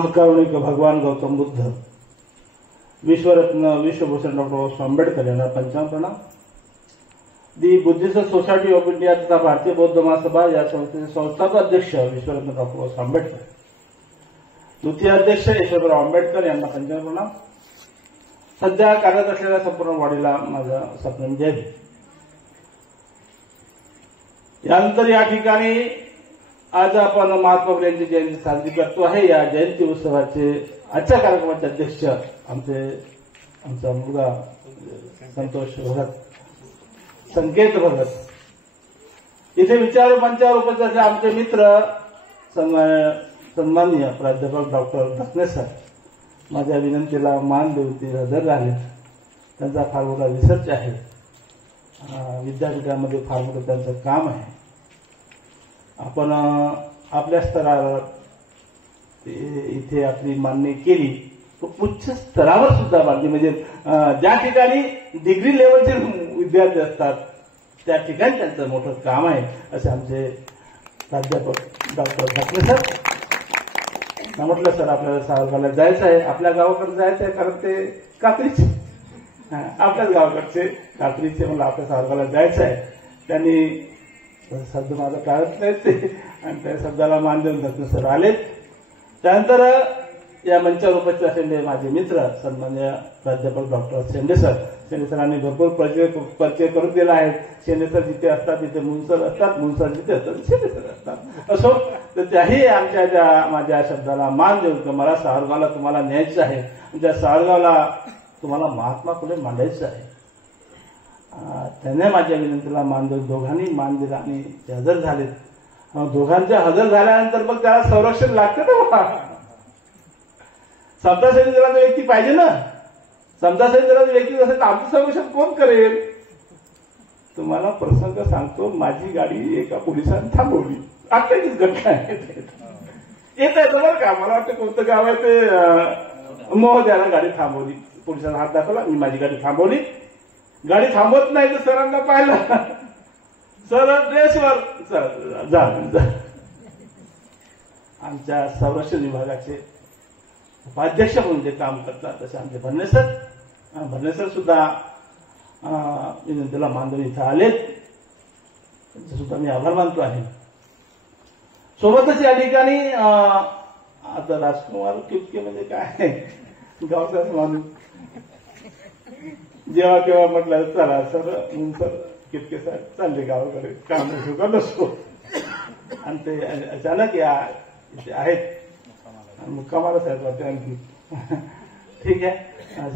महाकारुणिक भगवान गौतम बुद्ध, विश्वरत्न विश्वभूषण डॉक्टर बाबासाहेब आंबेडकर यांना 55 प्रणाम. दी बुद्धिस्ट सोसायटी ऑफ इंडिया तथा भारतीय बौद्ध महासभा या संस्थेचे संस्थापक अध्यक्ष विश्वरत्न डॉक्टर बाबासाहेब आंबेडकर, द्वितीय अध्यक्ष यशवंतराव आंबेडकर यांना 55 प्रणाम. सध्या कार्यरत असलेल्या संपूर्ण बॉडीला माझा सप्रेम जय. यानंतर या ठिकाणी आज आपण महात्मा फुले यांची जयंती साजरी करतो आहे. या जयंती उत्सवाचे आजच्या कार्यक्रमाचे अध्यक्ष आमचा मुलगा संतोष भगत, संकेत भगत. इथे विचार मंचावर उपस्थित असलेले आमचे मित्र सन्माननीय प्राध्यापक डॉक्टर ढकणे सर माझ्या विनंतीला मान देऊन ते हजर झाले. त्यांचा फार मोठा रिसर्च आहे, विद्यापीठामध्ये फार मोठं त्यांचं काम आहे. आपण आपल्या स्तरावर इथे आपली मागणी केली, उच्च स्तरावर सुद्धा मागणी, म्हणजे ज्या ठिकाणी डिग्री लेवलचे विद्यार्थी असतात त्या ठिकाणी त्यांचं मोठं काम आहे, असे आमचे प्राध्यापक डॉक्टर ढकणे सर. म्हटलं सर आपल्याला सावरगावला जायचं आहे, आपल्या गावाकडे जायचं आहे, कारण ते कात्रीचे आपल्याच गावाकडचे कात्रीचे, म्हणलं आपल्या सावरगावला जायचं आहे. त्यांनी शब्द माझा टाळत नाही ते, आणि त्या शब्दाला मान देऊन ढकणे सर आले. त्यानंतर या मंचावर उपस्थित असलेले माझे मित्र सन्मान्य प्राध्यापक डॉक्टर शेंडे सर. शेंडे सरांनी भरपूर परिचय करून दिला आहे. शेंडे सर जिथे असतात तिथे मुनसर असतात, मुनसर जिथे असतात शेंडे सर असतात. असो तर त्याही माझ्या शब्दाला मान देऊन मला सावरगावला तुम्हाला न्यायचं आहे, त्या सावरगावला तुम्हाला महात्मा फुले मांडायचं आहे. त्याने माझ्या विनंतीला मान देऊन दोघांनी मान दिला आणि ते हजर झाले. दोघांचे हजर झाल्यानंतर मग त्याला संरक्षण लागतं ना बाबा. समता सैनिक दलाचा व्यक्ती पाहिजे ना. समता सैनिक दलाचा व्यक्ती असेल तर आमचं संरक्षण कोण करेल. तुम्हाला प्रसंग सांगतो, माझी गाडी एका पोलिसांनी थांबवली. आत्ताचीच घटना आहे. येत आहे बरं का, मला वाटतं कोणतं गाव आहे ते, महोदयाला गाडी थांबवली, पोलिसांना हात दाखवला, मी माझी गाडी थांबवली. गाडी थांबवत नाही तर सरांना पाहिलं, सर ड्रेसवर जा. आमच्या संरक्षण विभागाचे उपाध्यक्ष म्हणून जे काम करतात तसे आमचे भरणे सर सुद्धा विनंतीला मानधन इथं आलेत, त्यांचे सुद्धा मी आभार मानतो आहे. सोबतच या ठिकाणी आता राजकुमार किटके म्हणजे काय गावचाच माणूस, जेव्हा केव्हा म्हटलं चला सर किटके साहेब चालले गावाकडे, काम शुका नसतो, आणि ते अचानक या इथे आहेत मुक्कामाला साहेब वाटते आणखी. ठीक आहे,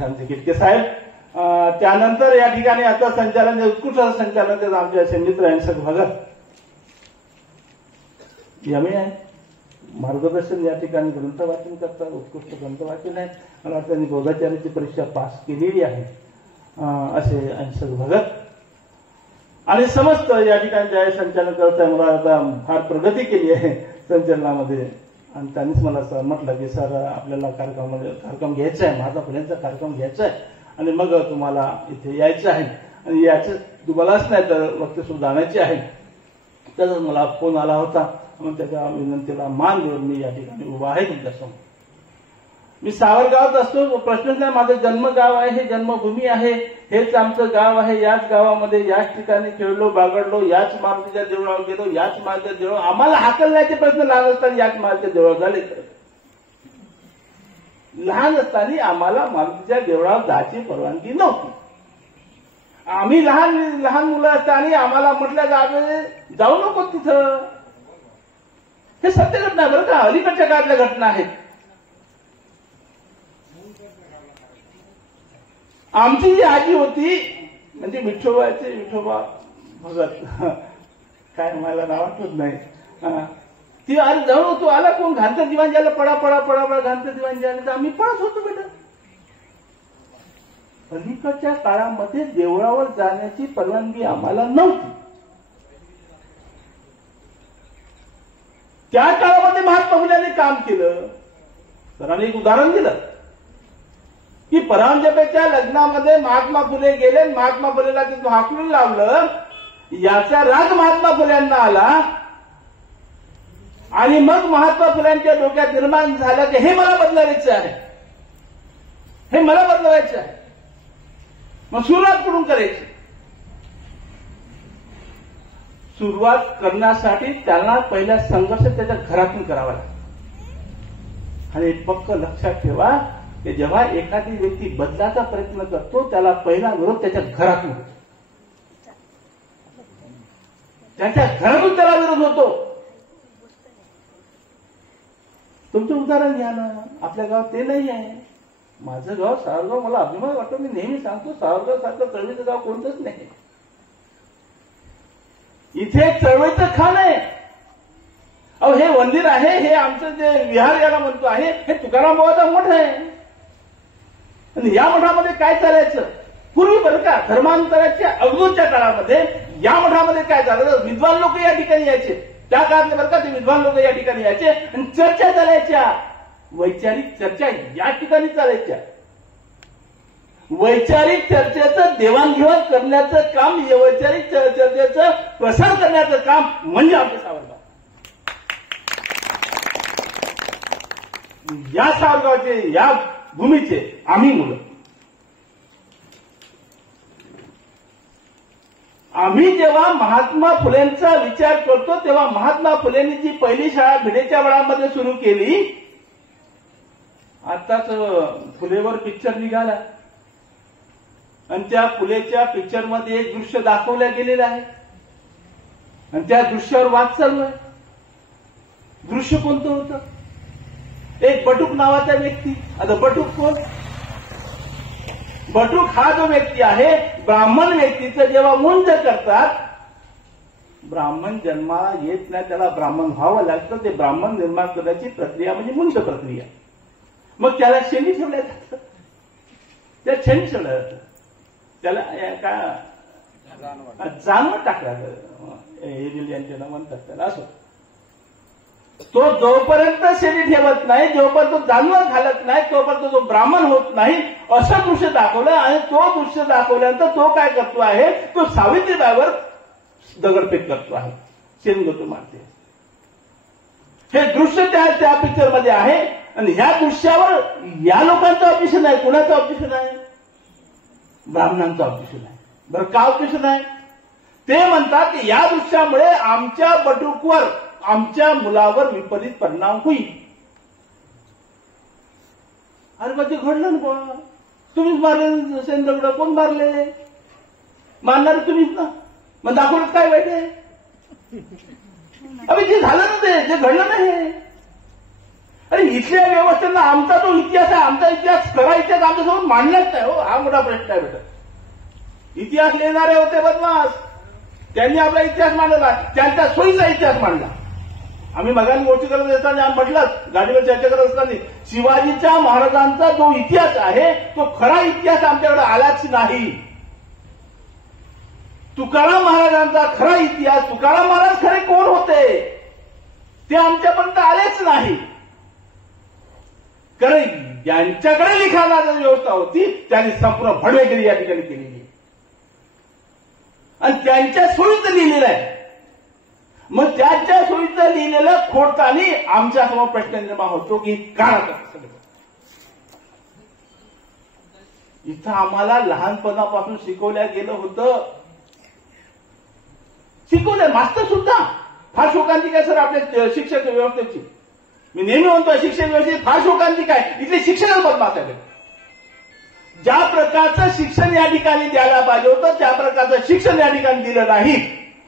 आमचे किटके साहेब. त्यानंतर या ठिकाणी आता संचालन, उत्कृष्ट संचालन आमचे संगीत रायसक भगत यमे आहे. मार्गदर्शन या ठिकाणी ग्रंथ वाचन करतात, उत्कृष्ट ग्रंथ वाचन आहे. मला वाटतं त्यांनी बौद्धाचार्याची परीक्षा पास केलेली आहे असे अंशक भगत. आणि समस्त या ठिकाणी ज्या संचालन करत आहे, मला आता फार प्रगती केली आहे संचलनामध्ये. आणि त्यांनीच मला म्हटलं की सर आपल्याला कार्यक्रम घ्यायचा आहे, महात्मा फुलेंचा कार्यक्रम घ्यायचा आहे, आणि मग तुम्हाला इथे यायचं आहे, आणि याचं तुम्हालाच नाही तर वक्ते सुद्धा आणायचे आहे. त्याचाच मला फोन आला होता, म्हणून त्याच्या विनंतीला मान देऊन मी या ठिकाणी उभा आहे तुमच्यासमोर. मी सावरगावात असतो, प्रश्नच नाही. माझं जन्मगाव आहे, हे जन्मभूमी आहे, हेच आमचं गाव आहे. याच गावामध्ये याच ठिकाणी खेळलो बागडलो, याच मारुतीच्या देवळावर गेलो, याच मारुतीच्या देवळावर. आम्हाला हाकलण्याचे प्रश्न लहान असताना याच मारुतीच्या देवळावर झाले. लहान असताना आम्हाला मारुतीच्या देवळावर जायची परवानगी नव्हती. आम्ही लहान मुलं असताना आम्हाला म्हटलं जाऊ नको तिथं. हे सत्य घटना आहे बरं का, अलीकडच्या काळातल्या घटना आहेत. आमची जी आजी होती म्हणजे विठोबा भगत, काय मला नाव आठवत नाही, ती आज जाऊन होतो, आला कोण घालतं दिवाण ज्याला पडा पडा पडा पडा घालतं दिवाण ज्याला, तर आम्ही पळत होतो बेटा. अलीकडच्या काळामध्ये देवळावर जाण्याची परवानगी आम्हाला नव्हती. त्या काळामध्ये महात्मा फुलेंनी काम केलं. सरांनी एक उदाहरण दिलं की परांजपेच्या लग्नामध्ये महात्मा फुले गेले, महात्मा फुलेला तिथून हाकलून लावलं. याचा राग महात्मा फुल्यांना आला आणि मग महात्मा फुल्यांच्या डोक्यात निर्माण झालं की हे मला बदलावायचं आहे, हे मला बदलवायचं आहे. मग सुरुवात कुठून करायची? सुरुवात करण्यासाठी त्यांना पहिला संघर्ष त्याच्या घरातून करावा लागतो. आणि पक्क लक्षात ठेवा की जेव्हा एखादी व्यक्ती बदलाचा प्रयत्न करतो त्याला पहिला विरोध त्याच्या घरातून होतो, त्याच्या घरातून त्याला विरोध होतो. तुमचं उदाहरण घ्या ना, आपल्या गावात ते नाही आहे. माझं गाव सावरगाव, मला अभिमान वाटतो, मी नेहमी सांगतो सावरगाव सारखं चळवळीचं गाव कोणतंच नाही. इथे चळवळीचं खाण आहे. अहो हे मंदिर आहे, हे आमचं जे विहार याला म्हणतो आहे, हे तुकाराम बाबाचा मठ आहे. आणि या मठामध्ये काय चालायचं? पूर्वी बरं का धर्मांतराच्या अगोदरच्या काळामध्ये या मठामध्ये काय झालं, विद्वान लोक या ठिकाणी यायचे. त्या काळातले बरं का ते विद्वान लोक या ठिकाणी यायचे आणि चर्चा चालायच्या, वैचारिक चर्चा या ठिकाणी चालायच्या. वैचारिक चर्चेचं देवाणघेवाण करण्याचं काम, वैचारिक चर्चेचं प्रसार करण्याचं काम म्हणजे आमचे सावरगाव. या सावरगावचे, या भूमीचे आम्ही मुलं. आम्ही जेव्हा महात्मा फुलेंचा विचार करतो तेव्हा महात्मा फुलेंनी जी पहिली शाळा भिडेच्या वळामध्ये सुरू केली, आताच फुलेवर पिक्चर निघाला आणि त्या फुलेच्या पिक्चरमध्ये एक दृश्य दाखवलं गेलेलं आहे आणि त्या दृश्यावर वाद चालू आहे. दृश्य कोणतं होतं? एक बटूक नावाचा व्यक्ती. आता बटूक कोण? बटूक हा जो व्यक्ती आहे, ब्राह्मण व्यक्तीचं जेव्हा मुंज करतात, ब्राह्मण जन्माला येत नाही, त्याला ब्राह्मण व्हावं लागतं. ते ब्राह्मण निर्माण करण्याची प्रक्रिया म्हणजे मुंज प्रक्रिया. मग त्याला शेणी ठेवल्या जातं, त्या शेणी ठेवल्या जातं, त्याला काय जानवट टाकल्या यांच्या म्हणतात त्याला. असं तो जोपर्यंत शेणी ठेवत नाही, जोपर्यंत जानवर घालत नाही, तोपर्यंत तो ब्राह्मण होत नाही, असं दृश्य दाखवलं. आणि तो दृश्य दाखवल्यानंतर तो काय करतो आहे, तो सावित्रीबाईवर दगडफेक करतो आहे, शेणगोटू मारते. हे दृश्य त्या पिक्चरमध्ये आहे. आणि ह्या दृश्यावर या लोकांचं ऑब्जेक्शन आहे. कुणाचं ऑब्जेक्शन आहे? ब्राह्मणांचं ऑब्जेक्शन आहे. बरं का ऑब्जेक्शन आहे? ते म्हणतात की या दृश्यामुळे आमच्या बटूकवर, आमच्या मुलावर विपरीत परिणाम होईल. अरे मग ते घडलं ना बा, तुम्हीच मारले शेण दगड. कोण मारले? मारणार तुम्हीच ना. मग दाखवलं काय वाईट आहे? अरे जे झालं ना ते घडलं नाही. अरे इथल्या व्यवस्थेला आमचा जो इतिहास आहे, आमचा इतिहास खरा इतिहास आमच्यासमोर मांडलाच नाही. हो, हा मोठा प्रश्न आहे बेटा. इतिहास लिहिणारे होते बदमाश, त्यांनी आपला इतिहास मांडला, त्यांच्या सोयीचा इतिहास मांडला. आम्ही मगाने गोष्टी करत असताना म्हटलं, गाडीवर चर्चा करत असताना, शिवाजीच्या महाराजांचा जो इतिहास आहे तो खरा इतिहास आमच्याकडे आलाच नाही. तुकाराम महाराजांचा खरा इतिहास, तुकाराम महाराज खरे कोण होते ते आमच्यापर्यंत आलेच नाही. कारण ज्यांच्याकडे लिखाणाची व्यवस्था होती त्यांनी संपूर्ण भडवेगिरी या ठिकाणी केलेली आणि त्यांच्या सोयीचं लिहिलेलं आहे. मग त्यांच्या सोयीचं लिहिलेलं खोडताना आमच्यासमोर प्रश्न निर्माण होतो की का सगळं. इथं आम्हाला लहानपणापासून शिकवल्या गेलं होतं, शिकवलंय मास्तर सुद्धा. फार शोकांची काय सर आपल्या शिक्षक व्यवस्थेची. मी नेहमी म्हणतोय शिक्षण व्यवस्थेत फार शोकांची काय, इथले शिक्षणच बदमाश आहे. ज्या प्रकारचं शिक्षण या ठिकाणी द्यायला पाहिजे होतं त्या प्रकारचं शिक्षण या ठिकाणी दिलं नाही.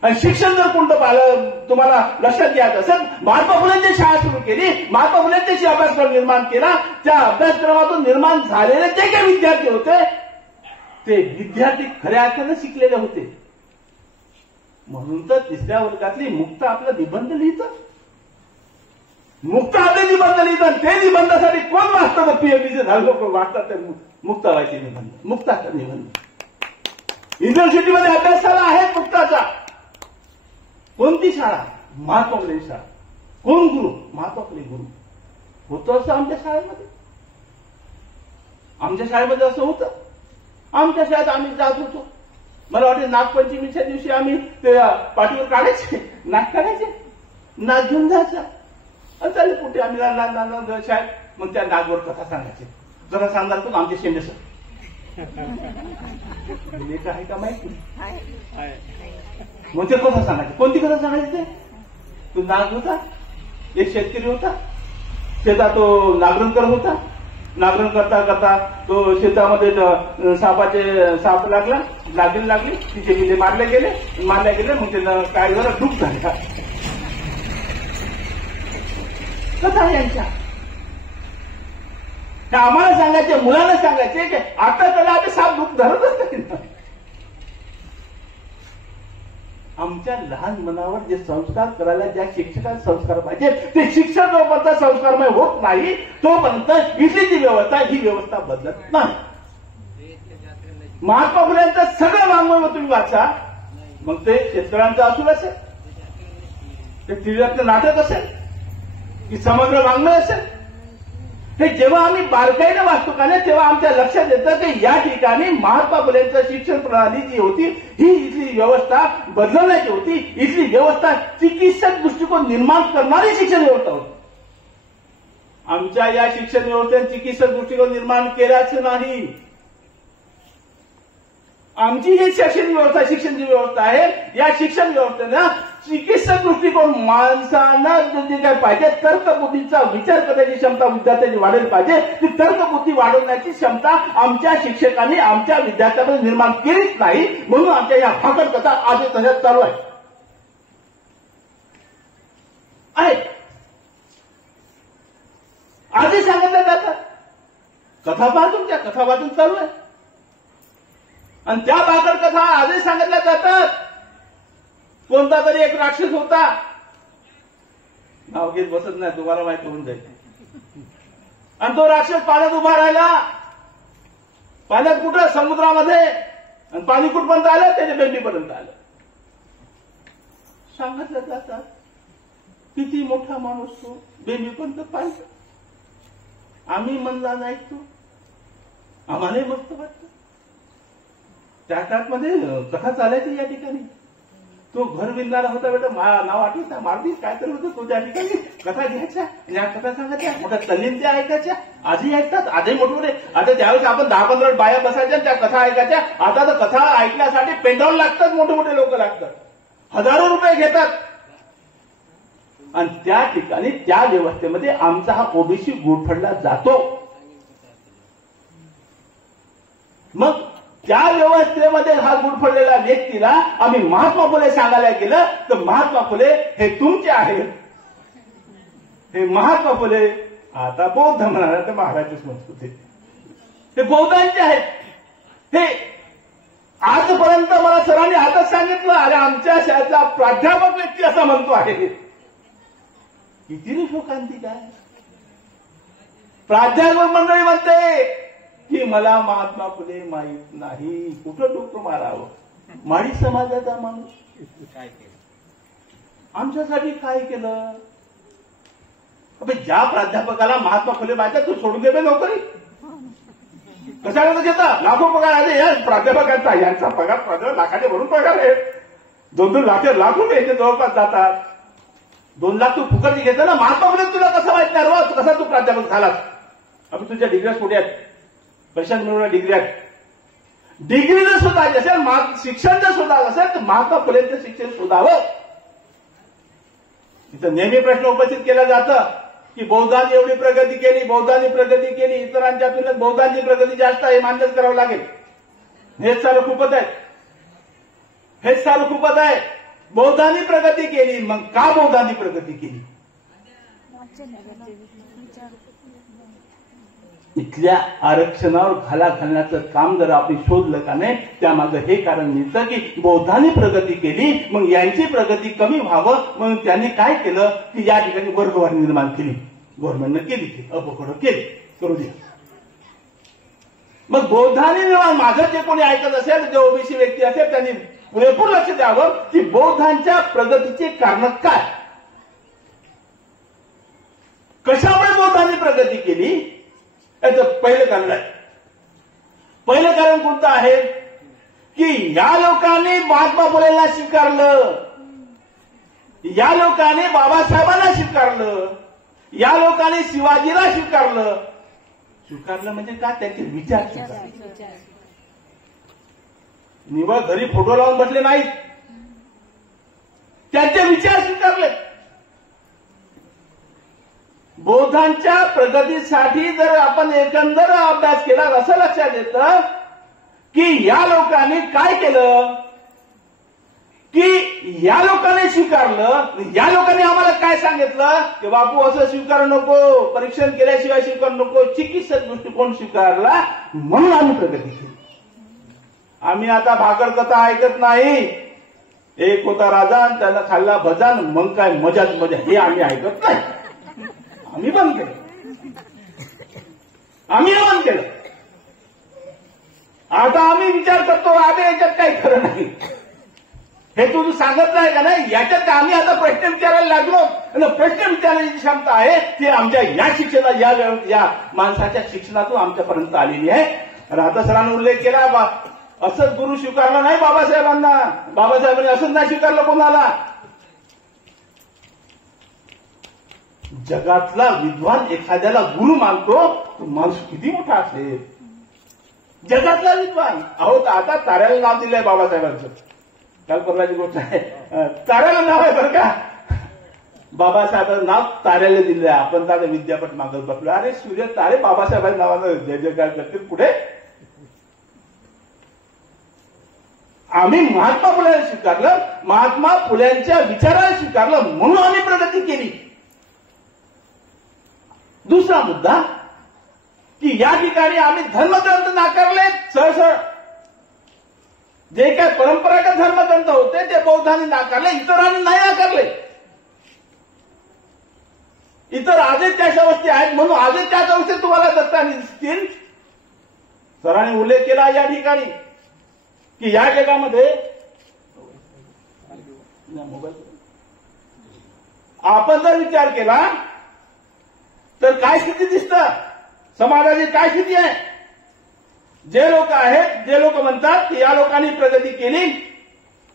आणि शिक्षण जर कोणतं पाहिलं तुम्हाला लक्षात घ्यायचं असेल, महात्मा फुलेंची शाळा सुरू केली, महात्मा फुलेंची अभ्यासक्रम निर्माण केला. त्या अभ्यासक्रमातून निर्माण झालेले जे काही विद्यार्थी होते ते विद्यार्थी खऱ्या अर्थानं शिकलेले होते. म्हणून तर तिसऱ्या वर्गातली मुक्त आपला निबंध लिहितं, मुक्त आपले निबंध लिहितात. ते निबंधासाठी कोण वाचतात? पीएचडीचे झाले लोक वाचतात ते मुक्त व्हायचे निबंध, मुक्ताचा निबंध. युनिव्हर्सिटीमध्ये अभ्यासाला आहे मुक्ताचा. कोणती शाळा? महात्मा फुले शाळा. कोण गुरु? महात्मा फुले गुरु. होतं असं आमच्या शाळेमध्ये? आमच्या शाळेमध्ये असं होतं? आमच्या शाळेत आम्ही जात होतो. मला वाटतं नागपंचमीच्या दिवशी आम्ही ते पाठीवर काढायचे, नाक काढायचे, नाक घेऊन जायचा. आणि चालेल कुठे आम्ही लहान लहान शाळेत. मग त्या नागवर कथा सांगायचे. जरा सांगणार तू आमचे शेंडे सर लेख आहे का माहिती. मग ते कथा सांगायचे. कोणती कथा सांगायची ते. तो नाग होता, एक शेतकरी होता. शेतात तो नागरण करत होता. नागरण करता करता तो शेतामध्ये साप लागली तिचे बिले मारले गेले. मग त्याला काय झालं, डूब झाला. कथा यांच्या आम्हाला सांगायचे, मुलांना सांगायचे की आता त्याला आम्ही साप डूब धरतच नाही. आमच्या लहान मनावर जे संस्कार करायला ज्या शिक्षकांना संस्कार पाहिजे ते शिक्षक जोपर्यंत संस्कारमय होत नाही तोपर्यंत इथली जी व्यवस्था ही व्यवस्था बदलत नाही. महात्मा फुलेंचं सगळं वाङ्मय तुम्ही वाचा. मग ते शेतकऱ्यांचं असूल असेल, ते टिळकचं नाटक असेल की समग्र वाङ्मय असेल, हे जेव्हा आम्ही बारकाईने वाचतो का नाही तेव्हा आमच्या लक्षात येतं की या ठिकाणी महात्मा फुलेंचं शिक्षण प्रणाली जी होती ही इथली व्यवस्था बदलण्याची होती. इथली व्यवस्था चिकित्सक दृष्टिकोन निर्माण करणारी शिक्षण व्यवस्था होती. आमच्या या शिक्षण व्यवस्थेने चिकित्सक दृष्टिकोन निर्माण केलाच नाही. आमची जी शिक्षण व्यवस्था आहे या शिक्षण व्यवस्थेनं चिकित्सक दृष्टिकोन माणसांना जे काय पाहिजे तर्कबुद्धीचा विचार करण्याची क्षमता विद्यार्थ्यांची वाढेल पाहिजे. ती तर्कबुद्धी वाढवण्याची क्षमता आमच्या शिक्षकांनी आमच्या विद्यार्थ्यांमध्ये निर्माण केलीच नाही. म्हणून आमच्या या भाकड कथा आजही तशाच चालू आहे. आजही सांगितल्या जातात. कथा पहा तुमच्या कथा वाचून चालू आहे आणि त्या भाकड कथा आजही सांगितल्या जातात. कोणता तरी एक राक्षस होता, नाव घेत बसत नाही तुम्हाला माहिती होऊन जाईल. आणि तो राक्षस पाण्यात उभा राहिला. पाण्यात कुठं, समुद्रामध्ये. आणि पाणी कुठपर्यंत आलं, त्याच्या बेंबीपर्यंत आलं. सांगितलं जातात किती मोठा माणूस तो, बेंबीपर्यंत पाहिजे. आम्ही म्हणला नाही तो, आम्हालाही मस्त वाटतं. त्या काळामध्ये कथा चालायची या ठिकाणी. तो घर विणणारा होता बेटा, नाव आठवत ना, मारतीस काय तर होतं तो त्या ठिकाणी. कथा घ्यायच्या, या कथा सांगायच्या, मोठ्या तल्लीन त्या ऐकायच्या. आजही ऐकतात, आजही मोठमोठे. आता त्यावेळेस आपण 10-15 बाया बसायच्या त्या कथा ऐकायच्या. आता तर कथा ऐकण्यासाठी पेंडावून लागतात, मोठे मोठे लोक लागतात, हजारो रुपये घेतात. आणि त्या ठिकाणी त्या व्यवस्थेमध्ये आमचा हा ओबीसी गुरफडला जातो. मग त्या व्यवस्थेमध्ये हा गुरफडलेला व्यक्तीला आम्ही महात्मा फुले सांगायला गेलं तर महात्मा फुले हे तुमचे आहेत. हे महात्मा फुले आता बौद्ध म्हणाला तर महाराजच संस्कृती हे बौद्धांचे आहेत. हे आजपर्यंत मला सरांनी आताच सांगितलं, अरे आमच्या शाळेचा प्राध्यापक व्यक्ती असं म्हणतो आहे. किती शोकांतिक आहे. प्राध्यापक मंडळी म्हणते की मला महात्मा फुले माहीत नाही. कुठं डोकं मारावं. माळी समाजाचा माणूस काय केलं, आमच्यासाठी काय केलं. ज्या प्राध्यापकाला महात्मा फुले माहिती तू सोडून दे नोकरी. कशाला घेता, लाखो पगार आहे या प्राध्यापकांचा. यांचा पगार लाखाचे भरून पगार आहे. 2-2 लाख रुपये याचे जवळपास जातात. 2 लाख तू फुकटची घेता ना. महात्मा फुले तुला कसं माहित नाही रो, कसा तू प्राध्यापक झालास. आपण तुझ्या डिग्र्या कुठे आहेत, पैशात मिळवण्या डिग्री आहेत. डिग्री जर शोधायची असेल, शिक्षण जर शोधायचं असेल तर महात्मा फुलेंचं शिक्षण शोधावं. तिथं नेहमी प्रश्न उपस्थित केला जातं की बौद्धांनी एवढी प्रगती केली, बौद्धांनी प्रगती केली, इतरांच्या तुलनेत बौद्धांची प्रगती जास्त आहे, मान्यच करावं लागेल. हेच सारं खूपच आहे. हेच सारं खूपच आहे. बौद्धांनी प्रगती केली, मग का बौद्धांनी प्रगती केली. इथल्या आरक्षणावर घाला घालण्याचं काम जर आपण शोधलं का नाही, त्यामागे हे कारण मिळतं की बौद्धांनी प्रगती केली, मग यांची प्रगती कमी व्हावं म्हणून त्यांनी काय केलं की या ठिकाणी वर्गवारी निर्माण केली. गव्हर्नमेंटनं केली, अपकडं केली, करू द्या. मग बौद्धांनी निर्माण, माझं जे कोणी ऐकत असेल, जे ओबीसी व्यक्ती असेल त्यांनी पुरेपूर लक्ष द्यावं की बौद्धांच्या प्रगतीचे कारण काय, कशामुळे बौद्धांनी प्रगती केली. याचं पहिलं कारण आहे. पहिलं कारण कोणतं आहे की या लोकांनी महात्मा फुलेंना स्वीकारलं, या लोकांनी बाबासाहेबांना स्वीकारलं. या लोकांनी शिवाजीला स्वीकारलं. स्वीकारलं म्हणजे काय? त्यांचे विचार स्वीकारले. निवळ घरी फोटो लावून बसले नाहीत, त्यांचे विचार स्वीकारले. बौद्धांच्या प्रगतीसाठी जर आपण एकंदर अभ्यास केला असं लक्षात येतं की या लोकांनी काय केलं, की या लोकांनी स्वीकारलं. या लोकांनी आम्हाला काय सांगितलं की बापू असं स्वीकारू नको, परीक्षण केल्याशिवाय स्वीकारू नको, चिकित्सक दृष्टिकोन स्वीकारला म्हणून आम्ही प्रगती केली. आम्ही आता भाकड कथा ऐकत नाही. एक होता राजा, त्याला खाल्ला भजान, मग काय मजाच मजा, हे आम्ही ऐकत नाही. आम्ही बंद केलं, आम्ही बंद केलं. आता आम्ही विचार करतो अरे याच्यात काही खरं नाही, हे तू सांगत नाही का नाही, याच्यात आम्ही आता प्रश्न विचारायला लागलो. आणि प्रश्न विचारण्याची क्षमता आहे ती आमच्या या शिक्षणात, या माणसाच्या शिक्षणातून आमच्यापर्यंत आलेली आहे. राहता सरांनी उल्लेख केला, असंच गुरु स्वीकारला नाही बाबासाहेबांना, बाबासाहेबांनी असंच नाही स्वीकारलं कोणाला. जगातला विद्वान एखाद्याला गुरु मानतो, तो माणूस किती मोठा असेल. जगातला विद्वान. अहो आता ताऱ्याला नाव दिलंय बाबासाहेबांचं, काल परवाची गोष्ट आहे, ताऱ्याला नाव आहे बरं का. बाबासाहेबांचं नाव ताऱ्याला दिलंय. आपण तर विद्यापीठ मागत बसलो, अरे सूर्य तारे बाबासाहेबांच्या नावानं जय जयकार करतील. पुढे आम्ही महात्मा फुलेला स्वीकारलं, महात्मा फुल्यांच्या विचाराला स्वीकारलं म्हणून आम्ही प्रगती केली. दुसरा मुद्दा की या ठिकाणी आम्ही धर्मग्रंथ नाकारले. सहसळ जे काय परंपरागत धर्मग्रंथ होते ते बौद्धांनी नाकारले, इतरांनी नाही नाकारले. इतर आजच त्याच्या अवस्थे आहेत म्हणून आजच त्याच अवस्थेत तुम्हाला दत्तानी दिसतील. सरांनी उल्लेख केला या ठिकाणी की या जगामध्ये आपण जर विचार केला तर काय स्थिती दिसतं, समाजाची काय स्थिती आहे. जे लोक आहेत, जे लोक म्हणतात की या लोकांनी प्रगती केली,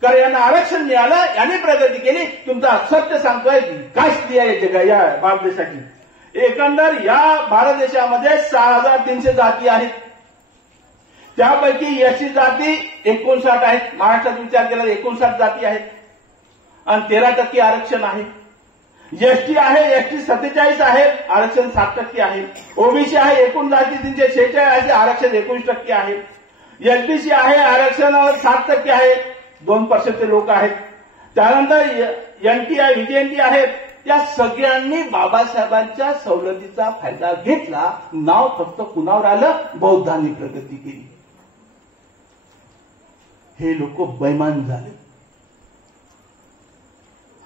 कारण यांना आरक्षण मिळालं, यांनी प्रगती केली. तुमचा सत्य सांगतोय काय स्थिती आहे जगा या भारत देशाची. एकंदर या भारत देशामध्ये 6,300 जाती आहेत. त्यापैकी एसटी जाती 59 आहेत. महाराष्ट्रात विचार केला 59 जाती आहेत आणि 13% आरक्षण आहे. एसटी आहे, एसटी 47 आहे, आरक्षण 7% आहे. ओबीसी आहे, एकूण जाती 346 आहे, आरक्षण 19% आहे. एसबीसी आहे, आरक्षण 7% आहे, 2% लोक आहेत. त्यानंतर एनटीआय, व्हीजेएनटी आहेत. या सगळ्यांनी बाबासाहेबांच्या सवलतीचा फायदा घेतला. नाव फक्त कुणावर आलं, बौद्धांनी प्रगती केली. हे लोक बैमान झाले.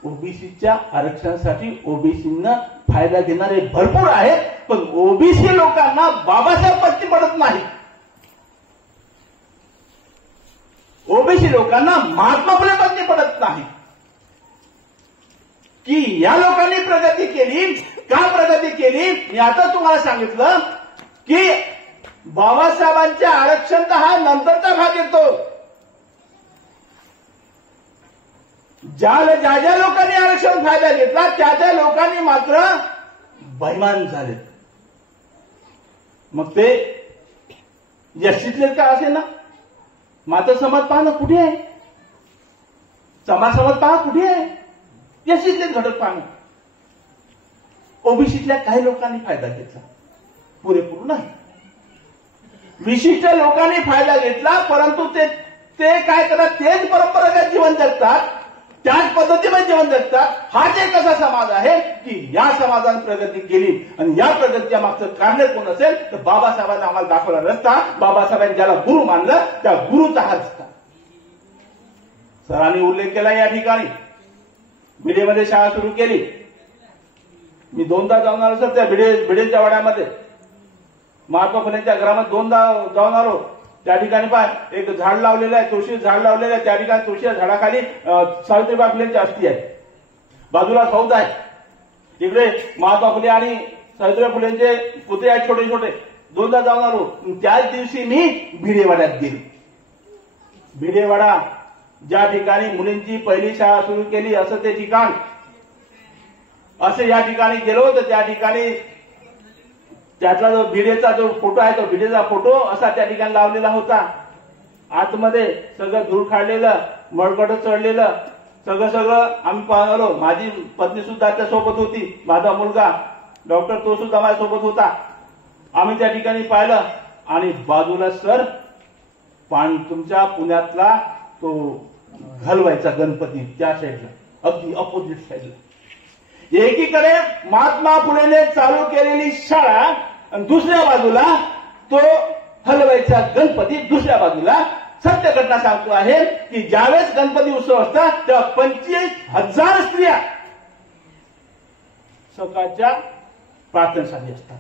ओबीसीच्या आरक्षणासाठी ओबीसींना फायदा घेणारे भरपूर आहेत, पण ओबीसी लोकांना बाबासाहेब पत्ती पडत नाही. ओबीसी लोकांना महात्मा फुले पत्ती पडत नाही. की या लोकांनी प्रगती केली. का प्रगती केली मी आता तुम्हाला सांगितलं की बाबासाहेबांच्या आरक्षण तर हा नंतरचा भाग येतो. ज्या ज्या लोकांनी आरक्षण फायदा घेतला त्या लोकांनी मात्र बैमान झाले. मग ते यशीतले का असे ना, मात्र समाज पाहणं कुठे आहे, समाज पहा कुठे आहे, यशीतलेच घटक पाहणं. ओबीसीतल्या काही लोकांनी फायदा घेतला, पुरेपूर नाही. विशिष्ट लोकांनी फायदा घेतला, परंतु ते काय करतात, तेच परंपरागत जीवन जगतात, त्याच पद्धतीने जीवन जगतात. हाच एक असा समाज आहे की या समाजाने प्रगती केली आणि या प्रगतीच्या मागचं कारण कोण असेल तर बाबासाहेबांनी आम्हाला दाखवला रस्ता. बाबासाहेबांनी ज्याला गुरु मानलं त्या गुरुचा हा रस्ता. सरांनी उल्लेख केला या ठिकाणी भिडेमध्ये शाळा सुरू केली. मी 2दा जाऊन आलो सर त्या भिडेच्या वाड्यामध्ये, महात्मा फुलेंच्या घरामध्ये 2दा जाऊन आलो. त्या ठिकाणी पाय एक झाड लावलेलं आहे, तुळशी झाड लावलेलं आहे. त्या ठिकाणी तुळशीच्या झाडाखाली सावित्रीबाई फुलेंची अस्थी आहे. बाजूला सौध आहे. इकडे महात्मा फुले आणि सावित्रीबाई फुलेंचे पुतळे आहेत छोटे छोटे. 2दा जाऊन आलो. त्याच दिवशी मी भिडेवाड्यात गेलो. भिडेवाडा ज्या ठिकाणी मुलींची पहिली शाळा सुरू केली असं ते ठिकाण. असे या ठिकाणी गेलो तर त्या ठिकाणी त्यातला जो भिडेचा जो फोटो आहे तो भिडेचा फोटो असा त्या ठिकाणी लावलेला होता. आतमध्ये सगळं धूळ खाडलेलं, मळकट चढलेलं, सगळं आम्ही पाहिलो. माझी पत्नी सुद्धा त्यासोबत होती, माझा मुलगा डॉक्टर तो सुद्धा माझ्यासोबत होता. आम्ही त्या ठिकाणी पाहिलं आणि बाजूला सर तुमच्या पुण्यातला तो घालवायचा गणपती त्या साईडला, अगदी अपोजिट साईडला. एकीकडे महात्मा फुलेने चालू केलेली शाळा आणि दुसऱ्या बाजूला तो हलवायचा गणपती. दुसऱ्या बाजूला सत्य घटना सांगतो आहे की ज्यावेळेस गणपती उत्सव असतात तेव्हा 25,000 स्त्रिया सकाळच्या प्रार्थनेसाठी असतात.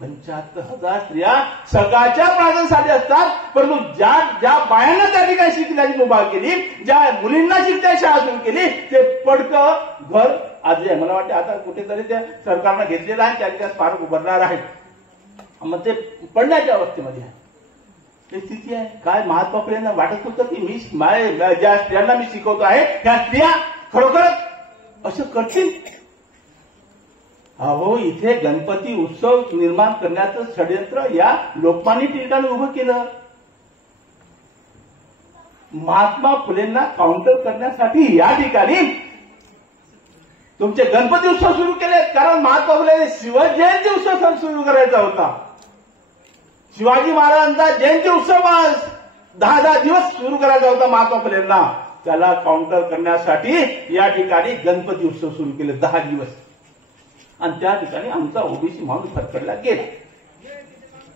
75,000 स्त्रिया सकाळच्या प्रार्थनेसाठी असतात. परंतु ज्या बायांना त्या ठिकाणी शिकण्याची मुभा केली, ज्या मुलींना शिकण्याची शाळा सुरू केली, ते पडकं घर आज आहे. मला वाटतं आता कुठेतरी त्या सरकारनं घेतलेलं आहे, त्या ठिकाणी स्मारक उभारणार आहे. मग ते पडण्याच्या अवस्थेमध्ये आहे. ते स्थिती आहे. काय महात्मा फुलेंना वाटत होतं की मी ज्या स्त्रियांना मी शिकवतो आहे त्या स्त्रिया खरोखरच असं करतील? अहो, इथे गणपती उत्सव निर्माण करण्याचं षडयंत्र या लोकमान्य टिळकांनी उभं केलं. महात्मा फुलेंना काउंटर करण्यासाठी या ठिकाणी तुमचे गणपती उत्सव सुरू केले. कारण महात्मा फुले शिवजयंती उत्सव सुरू करायचा होता. शिवाजी महाराजांचा जयंती उत्सव 10 दिवस सुरू करायचा होता महात्मा फुलेंना. त्याला काउंटर करण्यासाठी या ठिकाणी गणपती उत्सव सुरू केले 10 दिवस. आणि त्या ठिकाणी आमचा ओबीसी माणूस भरकडला गेला,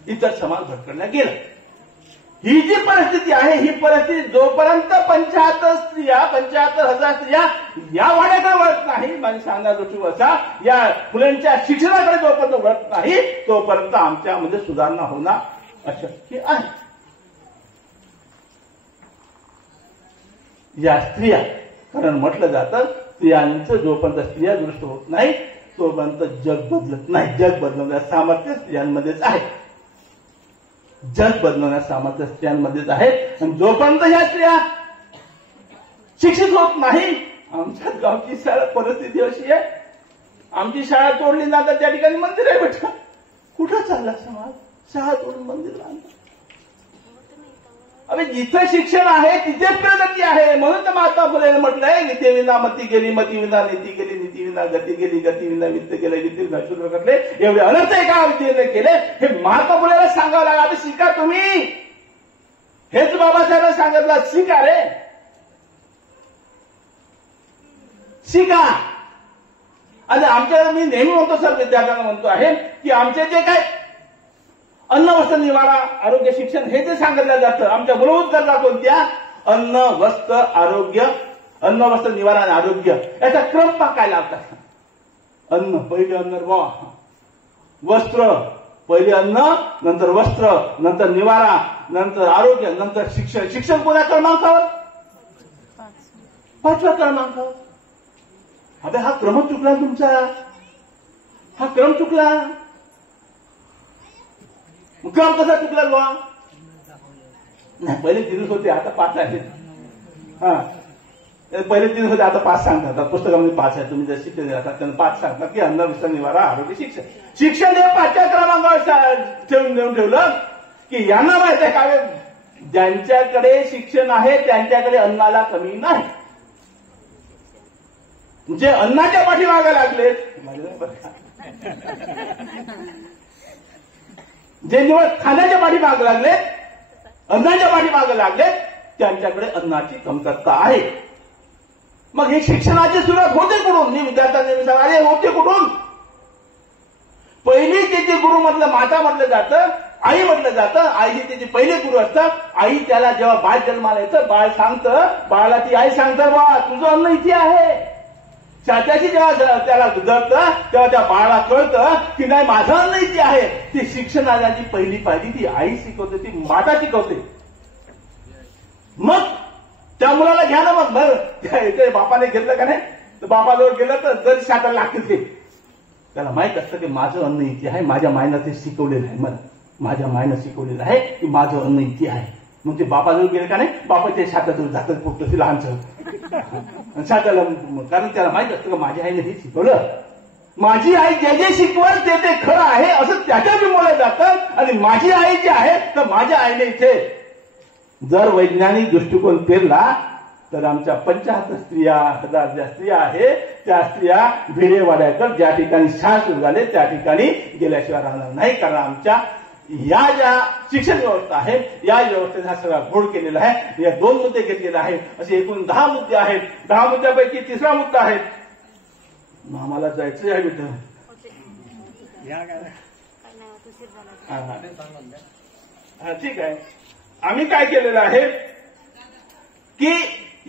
इतर समाज भरकडला गेला. ही जी परिस्थिती आहे, ही परिस्थिती जोपर्यंत 75,000 स्त्रिया या वाड्याकडे वळत नाही, माझी सांगण्याचा दृष्टी असा, या फुलेंच्या शिक्षणाकडे जोपर्यंत वळत नाही तोपर्यंत आमच्यामध्ये सुधारणा होणं अशक्य आहे. या स्त्रिया, कारण म्हटलं जातं स्त्रियांचं जोपर्यंत स्त्रिया दुरुस्त होत नाही तोपर्यंत जग बदलत नाही. जग बदलवण्याचं सामर्थ्य स्त्रियांमध्येच आहे. जग बदलवण्याचं सामर्थ्य स्त्रियांमध्येच आहे. आणि जोपर्यंत ह्या स्त्रिया शिक्षित होत नाही, आमच्या गावची शाळा परिस्थिती अशी आहे, आमची शाळा तोडली ना तर त्या ठिकाणी मंदिर आहे बेटा. कुठं चालला समाज? शाळा तोडून मंदिर बांधलं. अरे जिथे शिक्षण आहे तिथे प्रगती आहे. म्हणून तर महात्मा फुलेने म्हटलंय, नीती विना मती गेली, मती विना नीती गेली, नीती विना गती गेली, गती विना वित्त गेले, वित्त विना शूद्र घडले. एवढे अनर्थ एका विद्येने केले. हे महात्मा फुलेला सांगावं लागलं. आता शिका तुम्ही, हेच बाबासाहेबांना सांगितलं, शिका रे, शिका. आणि आमच्या मी नेहमी म्हणतो सर, विद्यार्थ्यांना म्हणतो आहे की आमचे जे काय अन्न वस्त्र निवारा आरोग्य शिक्षण हे जे सांगितलं जातं, आमच्या मूलभूत गरजा कोणत्या? अन्न वस्त्र आरोग्य, अन्न वस्त्र निवारा आणि आरोग्य, याचा क्रम काय लावतात? अन्न पहिले, अन्न वस्त्र पहिले, अन्न नंतर वस्त्र, नंतर निवारा, नंतर आरोग्य, नंतर शिक्षण. शिक्षण कोणत्या क्रमांकावर? 5व्या क्रमांकावर. आता हा क्रम चुकला तुमचा, हा क्रम चुकला. क्रम कसा चुकला बुवा? नाही, पहिले 3 होते आता 5 आहेत. हा, पहिले 3 होते आता 5 सांगतात. पुस्तकामध्ये 5 आहे. तुम्ही जर शिक्षण देतात त्यांना 5 सांगतात की अन्न वस्त्र निवारा आरोग्य शिक्षण. शिक्षण हे 5व्या क्रमांकावर देऊन ठेवलं की यांना माहिती आहे का ज्यांच्याकडे शिक्षण आहे त्यांच्याकडे अन्नाला कमी नाही. जे अन्नाच्या पाठीमागे लागलेत, जे निवड खाण्याच्या पाठीमागे लागले, अन्नाच्या पाठीमागे लागले, त्यांच्याकडे अन्नाची कमतरता आहे. मग हे शिक्षणाची सुरुवात होते कुठून? मी विद्यार्थ्यांना सांगा, अरे होते कुठून? पहिली त्याचे गुरु म्हटलं माता म्हटलं जातं, आई म्हटलं जातं. आई ही त्याची पहिले गुरु असतं. आई त्याला जेव्हा बाळ जन्माला येतं, बाळ सांगतं, बाळाला ती आई सांगतं, बा तुझं अन्न इथे आहे. त्याची जेव्हा त्याला जगतं तेव्हा त्या बाळाला कळतं की नाही माझं अन्न इथे आहे. ती शिक्षणाची पहिली पायरी ती आई शिकवते, ती माता शिकवते. मग त्या मुलाला घ्या ना, मग बरं बापाने घेतलं का नाही, तर बापाजवळ गेलं तर जरी साठायला लागतील ते. त्याला माहित असतं की माझं अन्न इथे आहे, माझ्या मायनं ते शिकवलेलं आहे, मला माझ्या मायनं शिकवलेलं आहे की माझं अन्न इथे आहे. मग ते बापाजवळ गेलं का नाही, बापा ते साठाजवळ जातात पुढचं लहानचं. त्याला कारण त्याला माहित असतं का माझ्या आईने हे शिकवलं, माझी आई जे जे शिकवल ते ते खरं आहे असं त्याच्या विमोलं जातं. आणि माझी आई जी आहे तर माझ्या आईने इथे जर वैज्ञानिक दृष्टिकोन पेरला तर आमच्या 75 स्त्रिया, 1000 ज्या स्त्रिया आहेत त्या स्त्रिया भिडेवाड्याकर ज्या ठिकाणी शाळा सुरू झाले त्या ठिकाणी गेल्याशिवाय राहणार नाही. कारण आमच्या या ज्या शिक्षण व्यवस्था आहे या व्यवस्थेत हा सगळा घोळ केलेला आहे. या 2 मुद्दे घेतलेले आहेत, असे एकूण 10 मुद्दे आहेत. 10 मुद्द्यापैकी 3रा मुद्दा आहे आम्हाला जायचं आहे तिथं. ठीक आहे. आम्ही काय केलेलं आहे की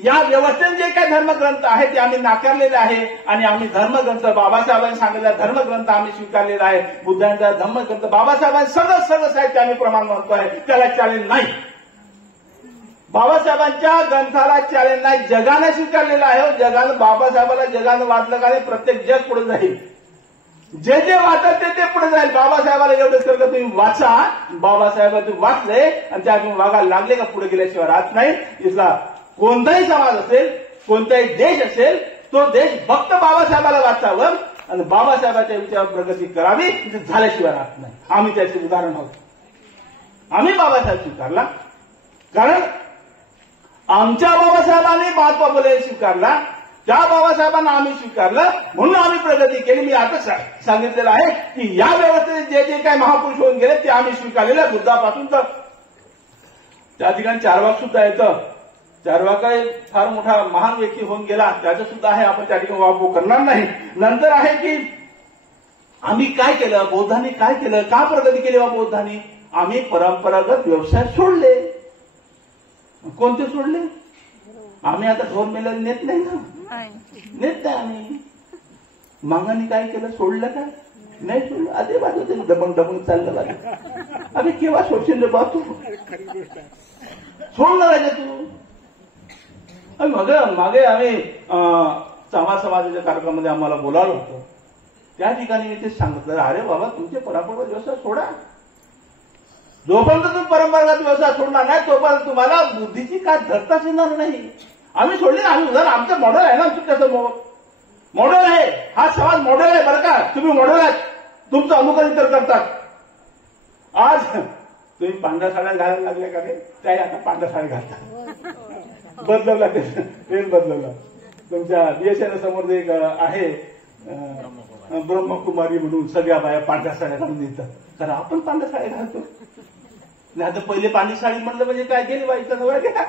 या व्यवस्थेत जे काही धर्मग्रंथ आहे ते आम्ही नाकारलेले आहे आणि आम्ही धर्मग्रंथ बाबासाहेबांनी सांगितलेला धर्मग्रंथ आम्ही स्वीकारलेला आहे. बुद्धांचा धर्मग्रंथ बाबासाहेबांनी सगळं साहित्य आम्ही प्रमाण मानतो आहे, त्याला चॅलेंज नाही. बाबासाहेबांच्या ग्रंथाला चॅलेंज नाही, जगाने स्वीकारलेला आहे. जगानं बाबासाहेबाला जगानं वाचलं का नाही, प्रत्येक जग पुढे जाईल. जे जे वाचत ते पुढे जाईल. बाबासाहेबाला एवढंच कर तुम्ही वाचा, बाबासाहेब तुम्ही वाचले आणि त्या तुम्ही वागायला लागले का पुढे गेल्याशिवाय राहत नाही. इसला कोणताही समाज असेल, कोणताही देश असेल, तो देश फक्त बाबासाहेबाला वाचावं आणि बाबासाहेबाच्या विचारावर प्रगती करावी झाल्याशिवाय राहत नाही. आम्ही त्याचे उदाहरण आहोत. आम्ही बाबासाहेब स्वीकारला कारण आमच्या बाबासाहेबांनी महात्मा फुले स्वीकारला, त्या बाबासाहेबांना आम्ही स्वीकारलं म्हणून आम्ही प्रगती केली. मी आता सांगितलेलं आहे की या व्यवस्थेत जे जे काही महापुरुष होऊन गेले ते आम्ही स्वीकारलेलं आहे. बुद्धापासून तर त्या ठिकाणी चारवाक सुद्धा येतं. चारवाक फार मोठा महान व्यक्ती होऊन गेला, त्याचं सुद्धा आहे, आपण त्या ठिकाणी वापर करणार नाही. नंतर आहे की आम्ही काय केलं, बौद्धांनी काय केलं, का प्रगती केली बौद्धांनी. आम्ही परंपरागत व्यवसाय सोडले. कोणते सोडले? आम्ही आता ढोर मेला नेत नाही ना, नेत नाही आम्ही. मागांनी काय केलं, सोडलं का नाही सोडलं. आधी बाजू ते डबंग चाललं लागलं. आम्ही केव्हा सोडशील रे बा तू, सोडलं राजा तू. मागे आम्ही समाजाच्या कार्यक्रमामध्ये आम्हाला बोलावलं होतं, त्या ठिकाणी मी ते सांगितलं, अरे बाबा तुमचे परंपरागत व्यवसाय सोडा. जोपर्यंत तुम्ही परंपरागत व्यवसाय सोडणार नाही तोपर्यंत तुम्हाला बुद्धीची काय धरताच येणार नाही. आम्ही सोडली ना, आम्ही उदाहरण आमचं मॉडेल आहे ना, त्याचं मॉडेल आहे. हा समाज मॉडेल आहे बरं का, तुम्ही मॉडेल आहेत, तुमचं अनुकरण तर करतात. आज तुम्ही पांढऱ्या साड्या घालायला लागल्या का रे, त्याही आता पांढऱ्या साड्या घालतात. बदलवला ट्रेन बदलवला. तुमच्या बीएसएन समोर एक आहे ब्रह्मकुमारी म्हणून, सगळ्या बाया पांढऱ्या साड्या घालून येतात. कारण आपण पांढऱ्या साड्या घालतो. नाही तर पहिले पांढरी साडी म्हणलं म्हणजे काय, गेली बा इथं नवरा गेला,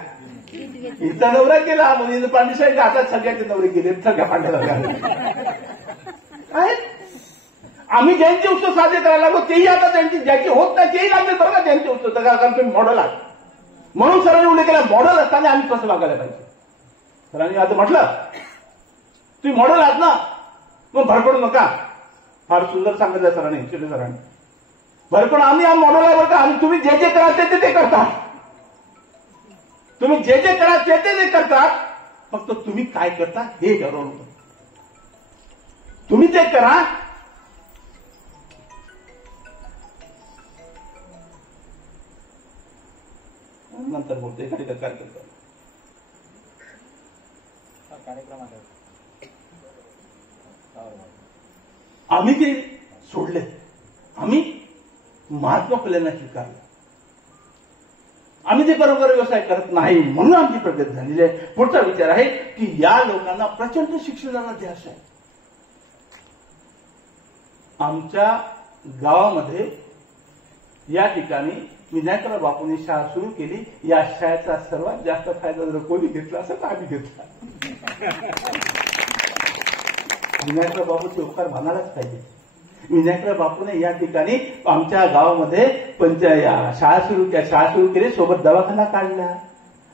इथं नवरा गेला म्हणजे पांढरी साडी. आता सगळ्याचे नवरे गेले, सगळ्या पांढऱ्या आहेत. आम्ही ज्यांचे उत्सव साजरे करायला लागलो तेही आता त्यांची ज्याची होत नाही तेही लागले बरं का त्यांचे उत्सव. कारण तुम्ही मॉडेल आहात म्हणून सरांनी उल्लेख केला. मॉडेल असताना आम्ही कसं वागायला पाहिजे. सरांनी आता म्हटलं तुम्ही मॉडेल आहात ना, मग भरपडू नका. फार सुंदर सांगितलं सरांनी, शिंदे सरांनी. भरपड आम्ही मॉडेल आहे बरं का. आम्ही तुम्ही जे जे करा ते करता. तुम्ही जे जे करा ते करता. फक्त तुम्ही काय करता हे ठरवून तुम्ही ते करा. नंतर बोलतो एखादी काय करतो कार्यक्रम. आम्ही ते सोडले, आम्ही महात्मा फुलेंना स्वीकारलं. आम्ही ते परंपरा व्यवसाय करत नाही म्हणून आमची प्रगती झालेली आहे. पुढचा विचार आहे की या लोकांना प्रचंड शिक्षणाला ध्यास आहे. आमच्या गावामध्ये या ठिकाणी विनायकराव बापूंनी शाळा सुरू केली. या शाळेचा सर्वात जास्त फायदा जर कोणी घेतला असेल तर आम्ही घेतला. विनायकराव बापूचे उपकार मानायलाच पाहिजे. विनायकराव बापूने या ठिकाणी आमच्या गावामध्ये शाळा सुरू केली, सोबत दवाखाना काढला.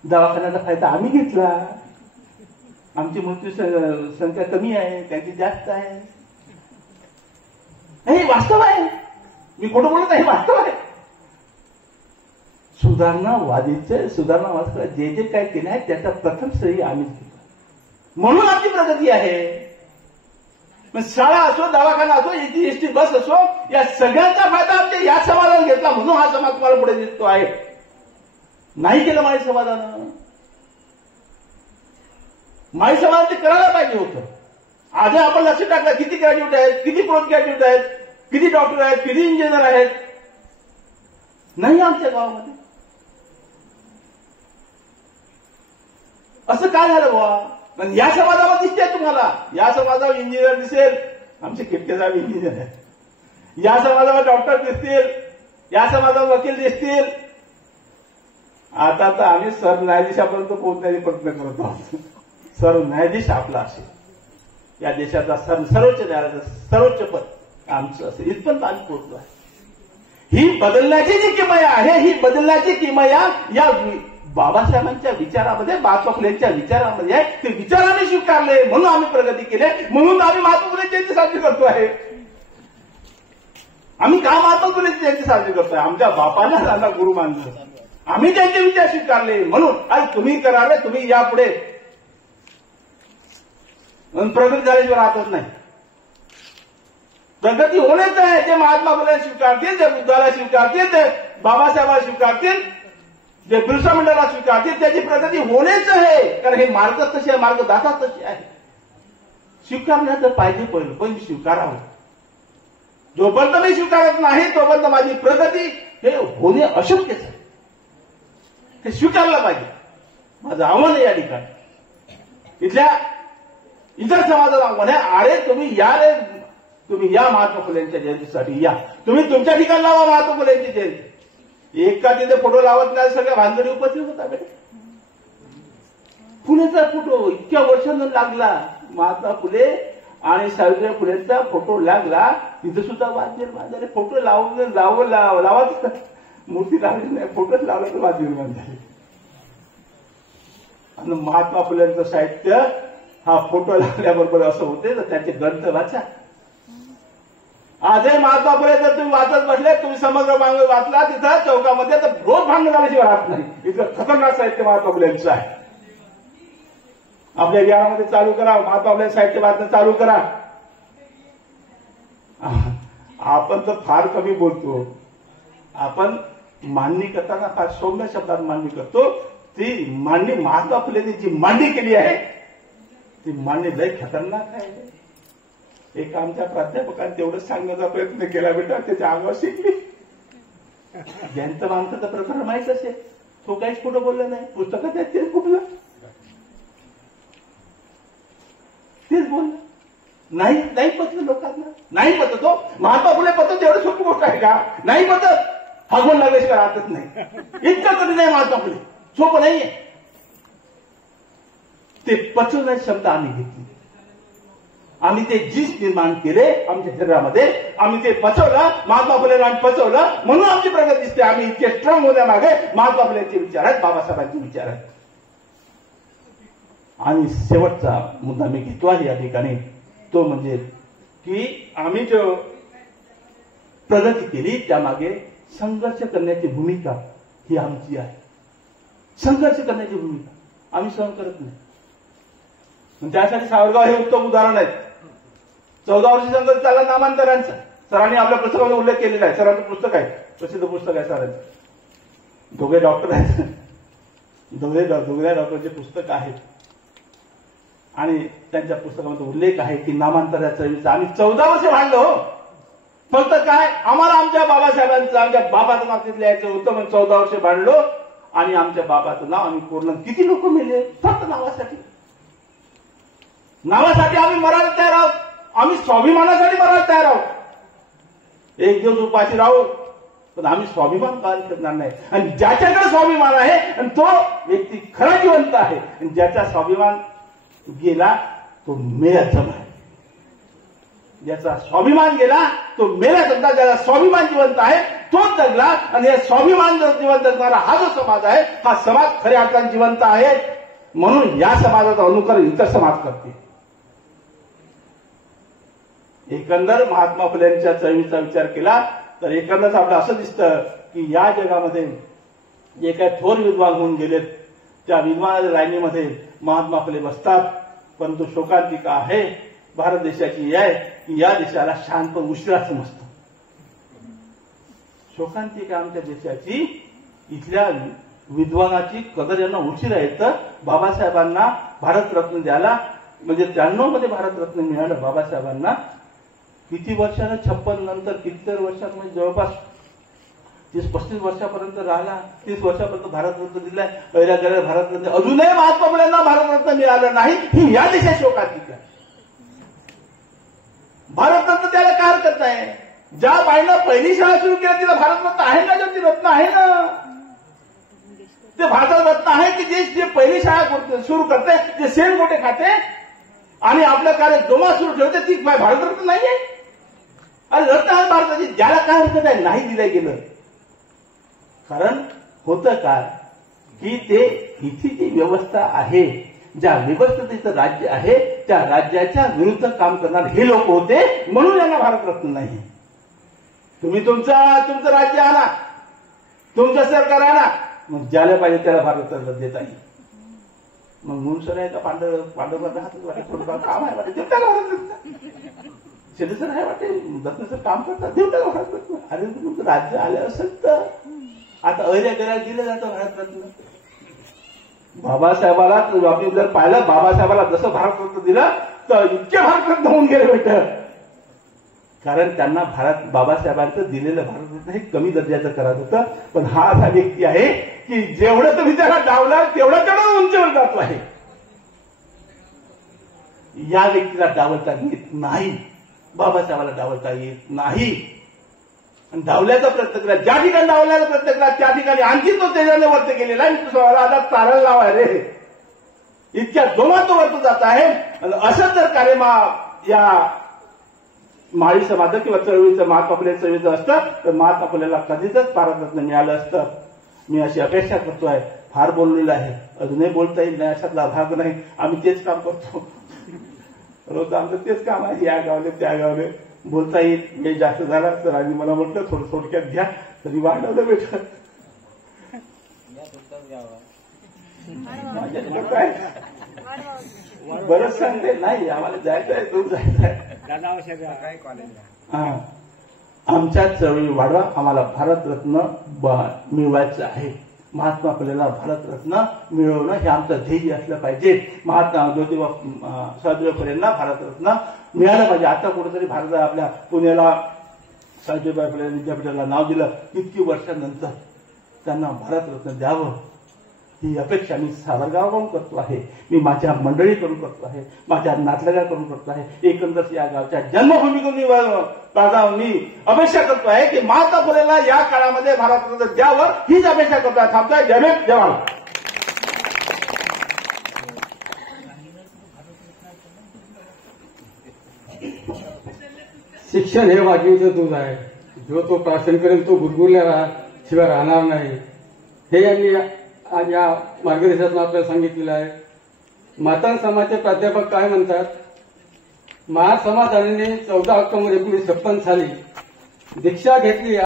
दवाखान्याचा फायदा आम्ही घेतला. आमची मृत्यू संख्या कमी आहे, त्यांची जास्त आहे. हे वास्तव आहे, मी खोटं बोलत नाही, वास्तव आहे. सुधारणावाद जे जे काय केलं आहे त्याचा प्रथम श्रेय आम्हीच घेतो. म्हणून आमची प्रगती आहे. शाळा असो, दवाखाना असो, एसटी बस असो, या सगळ्यांचा फायदा आमच्या या समाजाला घेतला म्हणून हा समाज तुम्हाला पुढे दिसतो आहे. नाही केलं माझ्या समाजानं. माई समाजाने ते करायला पाहिजे होतं. आज आपण लक्ष टाकलं किती ग्रॅज्युएट आहेत, किती पोस्ट ग्रॅज्युएट आहेत, किती डॉक्टर आहेत, किती इंजिनियर आहेत. नाही आमच्या गावामध्ये. असं काय झालं बुवा? या समाजामध्ये दिसते तुम्हाला, या समाजावर इंजिनियर दिसेल, आमचे किटके साहेब इंजिनियर आहेत. या समाजावर डॉक्टर दिसतील, या समाजावर वकील दिसतील. आता तर आम्ही सरन्यायाधीशापर्यंत पोहोचण्याचे प्रयत्न करत आहोत. सरन्यायाधीश आपला असेल, या देशाचा सर्वोच्च न्यायालयाचं सर्वोच्च पद आमचं असेल, इथपर्यंत आम्ही पोहोचलो आहे. ही बदलण्याची जी किमया आहे, ही बदलण्याची किमया या बाबासाहेबांच्या विचारामध्ये, महात्मा फुलेंच्या विचारामध्ये आहे. ते विचार आम्ही स्वीकारले, म्हणून आम्ही प्रगती केली, म्हणून आम्ही महात्मा फुले जयंती साजरी करतो आहे. आम्ही का महात्मा फुले जयंती साजरी करतोय? आमच्या बापाला त्यांना गुरु मानलं, आम्ही त्यांचे विचार स्वीकारले म्हणून. आज तुम्ही करावे, तुम्ही यापुढे प्रगती झाल्याशिवाय राहतच नाही. प्रगती होणेच आहे. जे महात्मा फुले स्वीकारतील, जे बुद्धाला स्वीकारतील, ते बाबासाहेबाला स्वीकारतील, जे बिरसा मुंडाला स्वीकारतील, त्याची प्रगती होणेच आहे. कारण हे मार्ग तसे आहे, मार्गदाता तसे आहे. स्वीकारण्याचं पाहिजे पहिलं, पण स्वीकारावं. जोपर्यंत मी स्वीकारत नाही तोपर्यंत माझी प्रगती हे होणे अशक्यच आहे. हे स्वीकारलं पाहिजे. माझं आव्हान आहे या ठिकाणी. इथल्या इतर समाजाला आव्हान आहे, अरे तुम्ही या रे, तुम्ही या महात्मा फुलेंच्या जयंतीसाठी या. तुम्ही तुमच्या ठिकाणी लावा महात्मा फुलेंची जयंती. एका तिथे फोटो लावत नाही, सगळ्या भानगडी उपस्थित होता. फुलेचा फोटो इतक्या वर्षांना लागला. महात्मा फुले आणि सावित्रीबाई फुलेंचा फोटो लागला, तिथे सुद्धा वाद निर्माण झाले. फोटो लावाच मूर्ती लावली नाही, फोटोच लावला तर वाद निर्माण झाले. आणि महात्मा फुलेंचं साहित्य हा फोटो लागल्याबरोबर असं होते, तर त्याचे ग्रंथ वाचा. आजही महात्मा फुले जर तुम्ही वाचत बसले, तुम्ही समग्र मांग वाचला तिथं चौकामध्ये, तर रोज भांडण झाल्याशिवाय राहत नाही. इतकं खतरनाक साहित्य महात्मा फुलेंचं आहे. आपल्या विहारामध्ये चालू करा, महात्मा फुले साहित्य वाचणं चालू करा. आपण तर फार कमी बोलतो. आपण मांडणी करताना फार सौम्य शब्दात मांडणी करतो. ती मांडणी महात्मा फुलेंनी जी मांडणी केली आहे, ती मांडणी लय खतरनाक आहे. एक आमच्या प्राध्यापकांनी तेवढंच सांगण्याचा प्रयत्न केला, बेटा त्याच्या अंगावर शिकली. ज्यांचं माणसाचं प्रकरण माहीत असेल, तो काहीच कुठं बोलला नाही. पुस्तकात तेच बोललं, तेच बोललं. नाही पटलं लोकांना, नाही पटत. हो महात्मा फुले पद्धत एवढी सोपी गोष्ट आहे का? नाही पटत. हगवून लागल्याशिवाय राहतच नाही. इतकं कधी नाही महात्मा फुले, सोपं नाहीये. ते पचवण्याची क्षमता आम्ही घेतली. आम्ही ते जीस निर्माण केले आमच्या शरीरामध्ये, आम्ही ते पचवलं. महात्मा फुलेंना आम्ही पचवलं, म्हणून आमची प्रगती दिसते. आम्ही इतके स्ट्रॉंग होण्यामागे महात्मा फुलेंचे विचार आहेत, बाबासाहेबांचे विचार आहेत. आणि शेवटचा मुद्दा मी घेतो आहे या ठिकाणी, तो म्हणजे की आम्ही जो प्रगती केली त्यामागे संघर्ष करण्याची भूमिका ही आमची आहे. संघर्ष करण्याची भूमिका आम्ही सहन करत नाही. त्यासाठी सावरगाव हे उत्तम उदाहरण आहे. 14 वर्षी संघर्ष चालला नामांतरांचा. सरांनी आपल्या पुस्तकाचा उल्लेख केलेला आहे. सरांचं पुस्तक आहे, प्रसिद्ध पुस्तक आहे सरांचं. दोघे डॉक्टर आहेत, दोघे डॉक्टरचे पुस्तक आहे. आणि त्यांच्या पुस्तकामध्ये उल्लेख आहे की नामांतराचा आम्ही 14 वर्ष भांडलो. फक्त काय, आम्हाला आमच्या बाबासाहेबांचं, आमच्या बाबाचं नाव तिथलं यायचं होतं, म्हणून 14 वर्ष भांडलो. आणि आमच्या बाबाचं नाव आम्ही कोरलं. किती लोक मेले फक्त नावासाठी. नावासाठी आम्ही मरायला तयार आहोत. आम्ही स्वाभिमानासाठी मरायला तयार आहोत. एक दिवस उपाशी राहू, पण आम्ही स्वाभिमान पालन करणार नाही. आणि ज्याच्याकडे स्वाभिमान आहे आणि तो व्यक्ती खरा जिवंत आहे. आणि ज्याचा स्वाभिमान गेला तो मेला आहे. ज्याचा स्वाभिमान गेला तो मेला समजा. ज्याचा स्वाभिमान जिवंत आहे तोच जगला. आणि स्वाभिमान जिवंत असणारा हा जो समाज आहे, हा समाज खऱ्या अर्थाने जिवंत आहे. म्हणून या समाजाचं अनुकरण इतर समाज करते. एकंदर महात्मा फुलेंच्या चळवळीचा विचार केला तर एकंदरच आपलं असं दिसतं की या जगामध्ये जे काही थोर विद्वान होऊन गेलेत, त्या विद्वानाच्या लाईनीमध्ये महात्मा फुले बसतात. परंतु शोकांतिका आहे भारत देशाची आहे की या देशाला शांत उशिरा समजतं. शोकांतिका आमच्या देशाची इथल्या विद्वानाची कदर यांना उशिरा येतं. बाबासाहेबांना भारतरत्न द्यायला म्हणजे 93 मध्ये भारतरत्न मिळालं बाबासाहेबांना. किती वर्षानं 56 नंतर कितीतरी वर्षात म्हणजे जवळपास 30-35 वर्षापर्यंत राहिला. 30 वर्षापर्यंत भारतरत्न दिलाय. पहिल्या गेल्या भारतरत्न अजूनही महात्मा फुलेंना भारतरत्न मिळालं नाही. ही या देशाची शोकाची आहे. भारतरत्न त्याला काय हरकत आहे. ज्या बाईनं पहिली शाळा सुरू केली तिला भारतरत्न आहे ना. जर ती रत्न आहे ना ते भारतात रत्न आहे की जे पहिली शाळा सुरू करते, जे सेल मोठे खाते आणि आपलं कार्य जोमा सुरू ठेवते ती भारतरत्न नाहीये. आणि रत्न आहे भारताची. ज्याला काय हरकत आहे नाही दिलं गेलं. कारण होतं काय की ते इथे जी व्यवस्था आहे, ज्या व्यवस्थेचं राज्य आहे त्या राज्याच्या विरुद्ध काम करणारे हे लोक होते म्हणून यांना भारतरत्न नाही. तुम्ही तुमचं राज्य आणा, तुमचं सरकार आणा, मग ज्याला पाहिजे त्याला भारतरत्न देता येईल. मग मुनसर आहे का पांडव राहतच वाटे थोडंफार काम आहे वाटे देवता भारतरत्न. शेतसर आहे वाटे रत्नाचं काम करतात देवता भारतरत्न. अरे तुमचं राज्य आलं असेल तर आता अहिल्या गेल्या दिलं जातं भारतरत्न. बाबासाहेबाला आपण जर पाहिलं बाबासाहेबाला जसं भारतरत्न दिलं तर इतके भारतरत्न होऊन गेले बेटर. कारण त्यांना बाबासाहेबांचं दिलेलं भारतरत्न हे कमी दर्जाचं करत होतं. पण हा असा व्यक्ती आहे की जेवढं तुम्ही त्याला डावला तेवढं उंचीवर जातो आहे. या व्यक्तीला डावलता येत नाही. बाबासाहेबाला डावलता येत नाही. डावल्याचा प्रयत्न केला. ज्या ठिकाणी डावल्याचा प्रयत्न केला त्या ठिकाणी आणखी तो तेजाने वर्त केलेला आहे. आता चारायला लावा रे. इतक्या जोमात तो वर्त जात आहे. असं जर कार्य या माळी समाज किंवा चळवळीचं महात्मा फुले चळवळीचं असतं तर महात्मा फुलेला कधीच भारतरत्न मिळालं असतं. मी अशी अपेक्षा करतोय. फार बोललेलं आहे, अजूनही बोलता येईल नाही अशातला भाग नाही. आम्ही तेच काम करतो. रोज आमचं तेच काम आहे. या गावले त्या गावले बोलता येईल. हे जास्त झाला तर आम्ही मला म्हटलं थोडं थोडक्यात घ्या तरी वाढवलं बेटा. काय बरंच सांगते नाही आम्हाला जायचं आहे दूर जायचं आहे. आमच्या चळवळी वाढवा. आम्हाला भारतरत्न मिळवायचं आहे. महात्मा फुलेला भारतरत्न मिळवणं हे आमचं ध्येय असलं पाहिजे. महात्मा ज्योतिबा सावित्रीबाई फुलेंना भारतरत्न मिळालं पाहिजे. आता कुठेतरी भारत आपल्या पुण्याला सावित्रीबाई फुले विद्यापीठाला नाव दिलं. इतकी वर्षानंतर त्यांना भारतरत्न द्यावं ही अपेक्षा मी सावरगावकडून करतो आहे. मी माझ्या मंडळीकडून करतो आहे. माझ्या नातलगाकडून करतो आहे. एकंदर या गावच्या जन्मभूमीतून मी अपेक्षा करतो आहे की महात्मा फुलेला या काळामध्ये भारतरत्न द्यावं हीच अपेक्षा करतो आहे. थांबतोय. जय भीम जय भारत. शिक्षण हे वाघीचं दूध आहे. जो तो प्राशन करेल तो गुरगुरल्या शिवाय राहणार नाही. हे यांनी आज या मार्गदर्शनातून आपल्याला सांगितलेलं आहे. मातान समाजचे प्राध्यापक काय म्हणतात. महासमाधानाने 14 ऑक्टोबर 1956 साली दीक्षा घेतली.